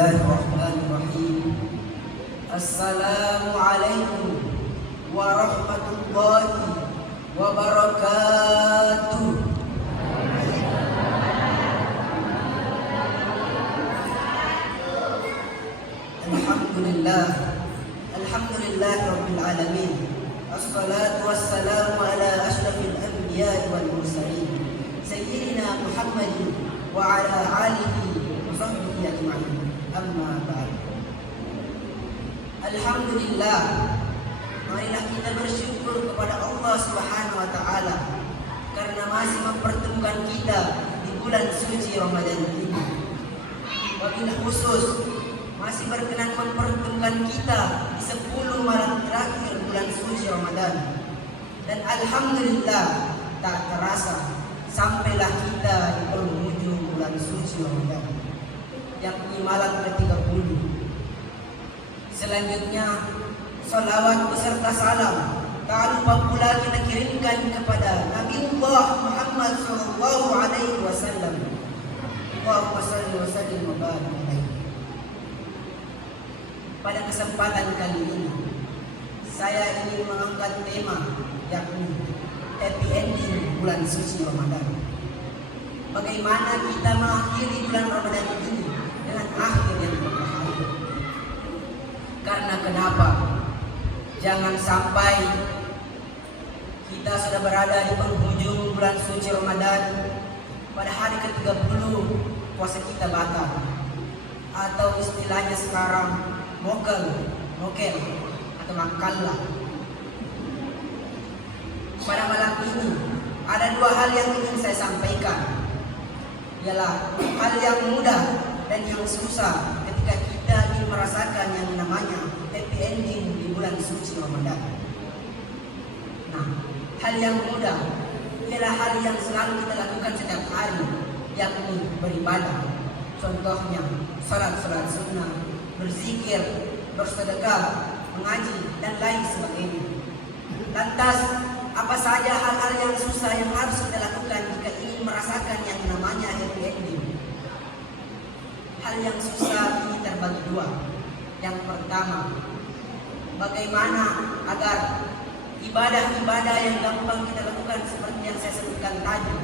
Bismillahirrahmanirrahim. Assalamualaikum warahmatullahi wabarakatuh. Alhamdulillah rabbil alamin. Assalatu wassalamu ala asyrafil anbiya'i wal mursalin sayyidina Muhammadin wa ala alihi wa sahbihi ajma'in. Amma ba'd. Alhamdulillah, marilah kita bersyukur kepada Allah Subhanahu wa taala karena masih mempertemukan kita di bulan suci Ramadan ini. Wabil khusus masih berkenan mempertemukan kita di 10 malam terakhir bulan suci Ramadan. Dan alhamdulillah, tak terasa sampailah kita di penghujung bulan suci Ramadan, yakni malam ke-30. Selanjutnya, salawat beserta salam tak lupa pula kita kirimkan kepada Nabiullah Muhammad sallallahu alaihi wasallam. Allahumma shalli wa sallim wa barik alaihi. Pada kesempatan kali ini, saya ingin mengangkat tema yakni happy ending bulan suci Ramadan. Bagaimana kita mengakhiri bulan Ramadan ini dengan akhir yang berbahagia. Karena kenapa? Jangan sampai kita sudah berada di penghujung bulan suci Ramadan, pada hari ke-30 puasa kita batal, atau istilahnya sekarang mokel atau makalla. Pada malam ini ada dua hal yang ingin saya sampaikan, ialah hal yang mudah dan yang susah ketika kita ingin merasakan yang namanya happy ending di bulan suci Ramadan. Nah, hal yang mudah ialah hal yang selalu kita lakukan setiap hari, yakni beribadah. Contohnya salat sunnah, berzikir, bersedekah, mengaji, dan lain sebagainya. Lantas, apa saja hal-hal yang susah yang harus kita lakukan jika ingin merasakan yang namanya happy ending? Hal yang susah ini terbagi dua. Yang pertama, bagaimana agar ibadah-ibadah yang gampang kita lakukan seperti yang saya sebutkan tadi,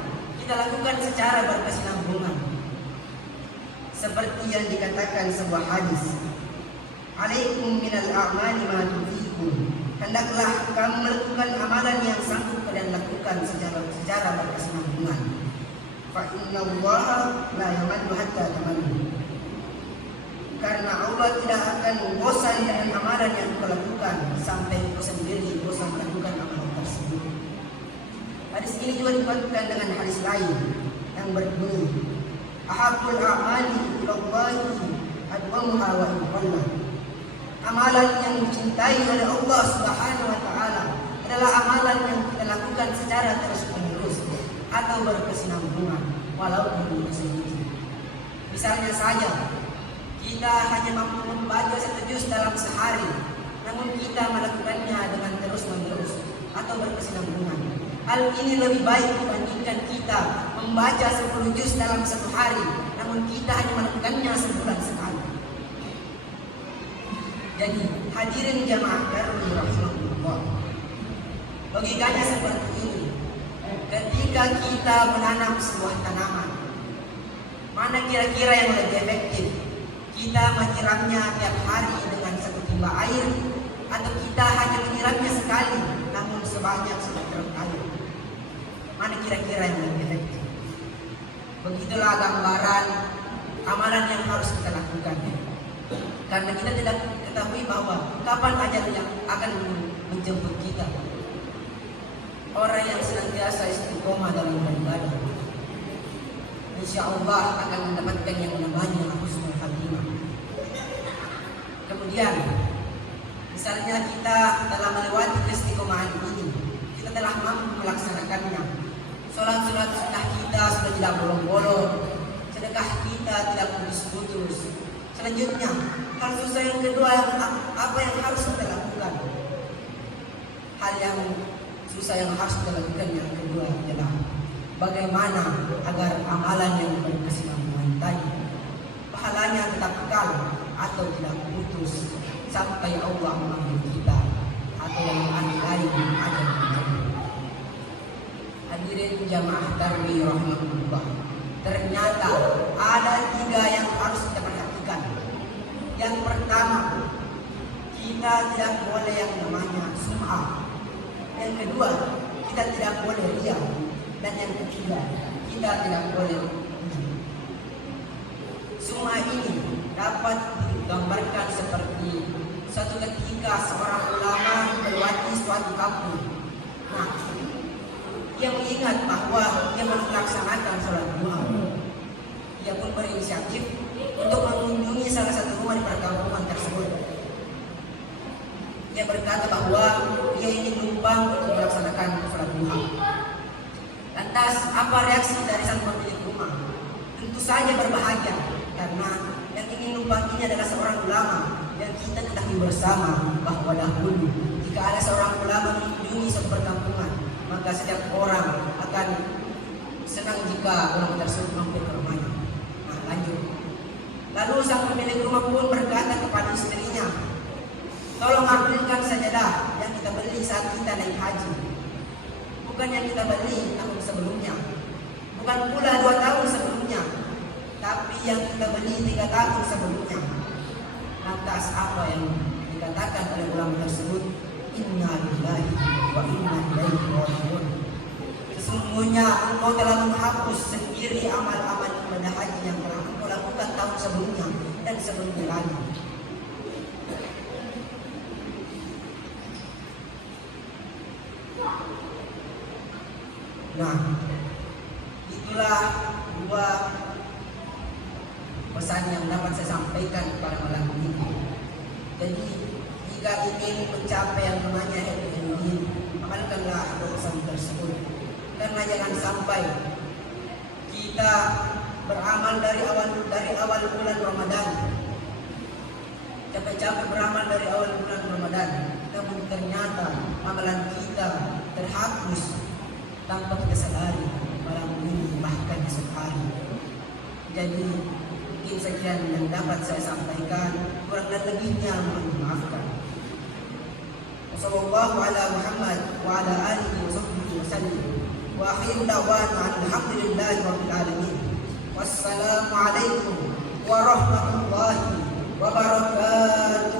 kita lakukan secara berkesinambungan. Seperti yang dikatakan sebuah hadis, alaikum minal a'mali ma tuzikum. Hendaklah kamu melakukan amalan yang sanggup kalian lakukan secara berkesinambungan. Fa innallaha la yamallu hatta tamallu. Karena Allah tidak akan bosan dengan amalan yang kau lakukan sampai kau sendiri bosan melakukan amalan tersebut. Hadis ini juga dikuatkan dengan hadis lain yang berbunyi, ahabbul a'mali ilallahi adwamuha wa in. Amalan yang dicintai oleh Allah Subhanahu wa taala adalah amalan yang kita lakukan secara terus-menerus atau berkesinambungan walaupun sedikit. Misalnya saja, kita hanya mampu membaca 1 juz dalam sehari, namun kita melakukannya dengan terus-menerus atau berkesinambungan. Hal ini lebih baik dibandingkan kita membaca 10 juz dalam 1 hari, namun kita hanya melakukannya sebulan sekali. Jadi, hadirin jamaah darul rahmatullah, logikanya seperti ini. Ketika kita menanam sebuah tanaman, mana kira-kira yang lebih efektif? Kita menyiramnya tiap hari dengan 1 timba air, atau kita hanya menyiramnya sekali namun sebanyak 1 drum air? Mana kira-kira yang lebih efektif? Begitulah gambaran amalan yang harus kita lakukan. Karena kita tidak ketahui bahwa kapan ajal yang akan menjemput kita. Orang yang senantiasa istiqomah dalam beribadah, insya Allah akan mendapatkan yang namanya husnul khatimah. Kemudian, misalnya kita telah melewati keistiqomahan ini, kita telah mampu melaksanakannya. Sholat sunnah kita sudah tidak bolong-bolong, sedekah kita tidak putus-putus. Selanjutnya, hal susah yang kedua, apa yang harus kita lakukan? Hal yang susah yang harus kita lakukan yang kedua adalah bagaimana agar amalan yang berkesinambungan tadi pahalanya tetap kekal terus sampai Allah memanggil kita atau yang lain ada di dunia. Hadirin jamaah tarwih rahmatullah, ternyata ada 3 yang harus kita perhatikan. Yang pertama, kita tidak boleh yang namanya sum'ah. Yang kedua, kita tidak boleh riya. Dan yang ketiga, kita tidak boleh sum'ah. Ini dapat digambarkan seperti suatu ketika seorang ulama melewati suatu kampung. Nah, dia mengingat bahwa dia melaksanakan sholat duha. Dia pun berinisiatif untuk mengunjungi salah satu rumah di perkampungan tersebut. Dia berkata bahwa dia ingin numpang untuk melaksanakan sholat duha. Lantas apa reaksi dari sang pemilik rumah? Tentu saja berbahagia, karena yang ingin numpang ini adalah seorang ulama. Dan kita ketahui bersama bahwa dahulu jika ada seorang ulama mengunjungi suatu perkampungan, maka setiap orang akan senang jika orang tersebut mampir ke rumahnya. Nah, lanjut. Lalu sang pemilik rumah pun berkata kepada istrinya, tolong ambilkan sajadah yang kita beli saat kita naik haji. Bukan yang kita beli tahun sebelumnya, bukan pula 2 tahun sebelumnya, tapi yang kita beli 3 tahun sebelumnya. Lantas apa yang dikatakan oleh ulama tersebut? Inna lillahi wa inna ilaihi raji'un. Sesungguhnya engkau telah menghapus sendiri amal-amal ibadah haji yang telah engkau lakukan tahun sebelumnya dan sebelumnya lagi. Nah, itulah 2 pesan yang dapat saya sampaikan pada malam ini. Jadi jika ingin mencapai yang namanya happy ending, amalkanlah pesan tersebut. Karena jangan sampai kita beramal dari awal bulan Ramadan, capek-capek beramal dari awal bulan Ramadan, namun ternyata amalan kita terhapus tanpa kita sadari malam ini bahkan esok hari. Jadi mungkin sekian yang dapat saya sampaikan, kurang dan lebihnya mohon dimaafkan. Wassallallahu ala Muhammad wa ala alihi wa sahbihi wasallam. Wa akhiru da'wana alhamdulillahi rabbil alamin. Wassalamu alaikum warahmatullahi wabarakatuh.